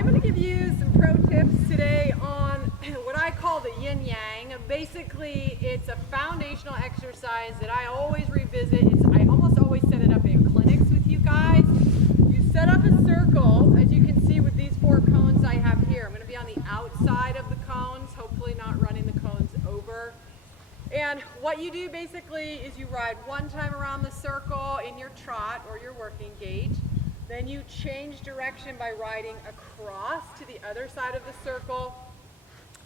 I'm going to give you some pro tips today on what I call the Yin Yang. Basically, it's a foundational exercise that I always revisit. I almost always set it up in clinics with you guys. You set up a circle, as you can see with these 4 cones I have here. I'm going to be on the outside of the cones, hopefully not running the cones over. And what you do basically is you ride 1 time around the circle in your trot or your working gait. Then you change direction by riding across to the other side of the circle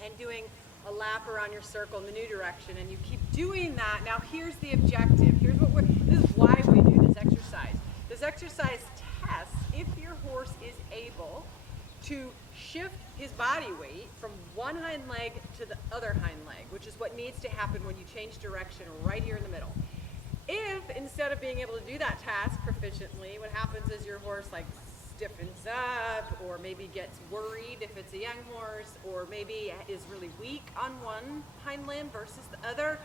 and doing a lap around your circle in the new direction. And you keep doing that. Now here's the objective. This is why we do this exercise. This exercise tests if your horse is able to shift his body weight from one hind leg to the other hind leg, which is what needs to happen when you change direction right here in the middle. If instead of being able to do that task proficiently, what happens is your horse like stiffens up, or maybe gets worried if it's a young horse, or maybe is really weak on one hind limb versus the other,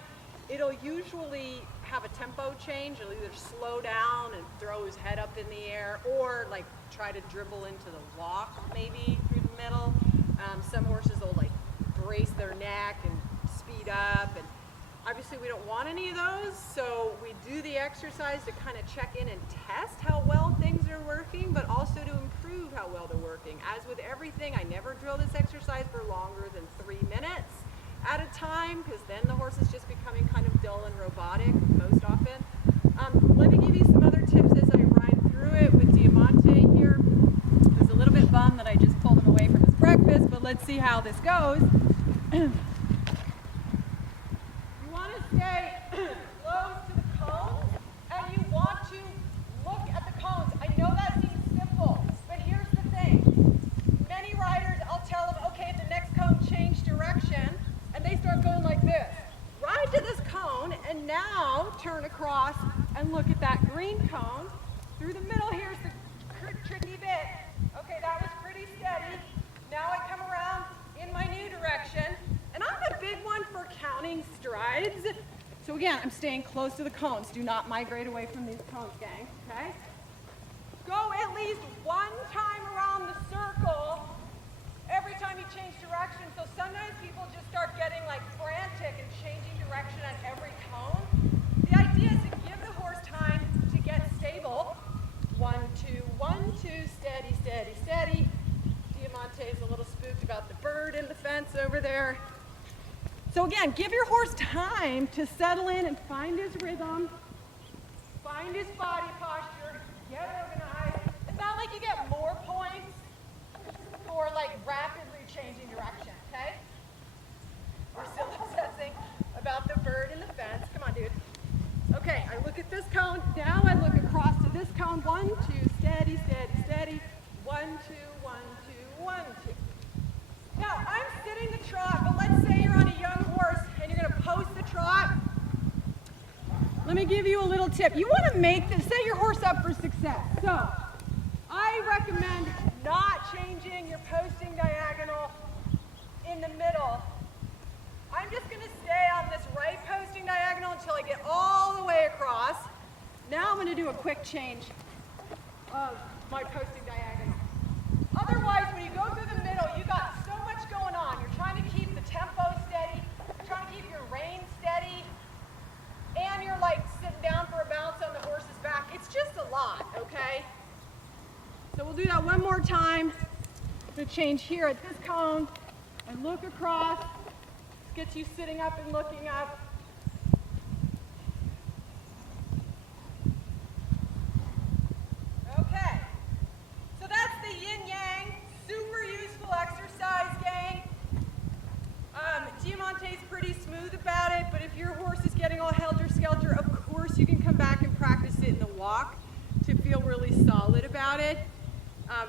it'll usually have a tempo change. It'll either slow down and throw his head up in the air, or like try to dribble into the walk maybe through the middle. Some horses will like brace their neck and speed up, and obviously we don't want any of those, so we do the exercise to kind of check in and test how well things are working, but also to improve how well they're working. As with everything, I never drill this exercise for longer than 3 minutes at a time, because then the horse is just becoming kind of dull and robotic most often. Let me give you some other tips as I ride through it with Diamante here. I was a little bit bummed that I just pulled him away from his breakfast, but let's see how this goes. Stay close to the cones, and you want to look at the cones. I know that seems simple, but here's the thing. Many riders, I'll tell them, okay, if the next cone change direction, and they start going like this. Ride to this cone, and now turn across and look at that green cone. Through the middle, here's the tricky bit. Okay, that was pretty steady. Now I come around in my new direction. And I'm a big one for counting strides. So again, I'm staying close to the cones. Do not migrate away from these cones, gang, okay? Go at least 1 time around the circle every time you change direction. So sometimes people just start getting like frantic and changing direction at every cone. The idea is to give the horse time to get stable. 1, 2, 1, 2, steady, steady, steady. Diamante's a little spooked about the bird in the fence over there. So again, give your horse time to settle in and find his rhythm, find his body posture, get organized. It's not like you get more points for like rapidly changing direction, okay? We're still obsessing about the bird in the fence. Come on, dude. Okay, I look at this cone. Now I look across to this cone. 1, 2, steady, steady, steady. 1, 2, 1, 2, 1, 2. Now, I'm sitting the trot, but let's say you're on a young horse and you're going to post the trot. Let me give you a little tip. You want to set your horse up for success. So, I recommend not changing your posting diagonal in the middle. I'm just going to stay on this right posting diagonal until I get all the way across. Now I'm going to do a quick change of my posting diagonal. Otherwise, when you go through the middle, you got so much going on. You're trying to keep the tempo steady, you're trying to keep your rein steady, and you're like sitting down for a bounce on the horse's back. It's just a lot, okay? So we'll do that one more time. So change here at this cone and look across. This gets you sitting up and looking up. Okay. So that's the Yin Yang. Super useful exercise, gang. Diamante's pretty smooth about it, but if your horse is getting all helter-skelter, of course you can come back and practice it in the walk to feel really solid about it.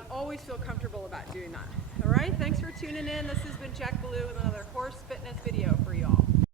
Always feel comfortable about doing that. All right, thanks for tuning in. This has been Jack Ballou with another horse fitness video for y'all.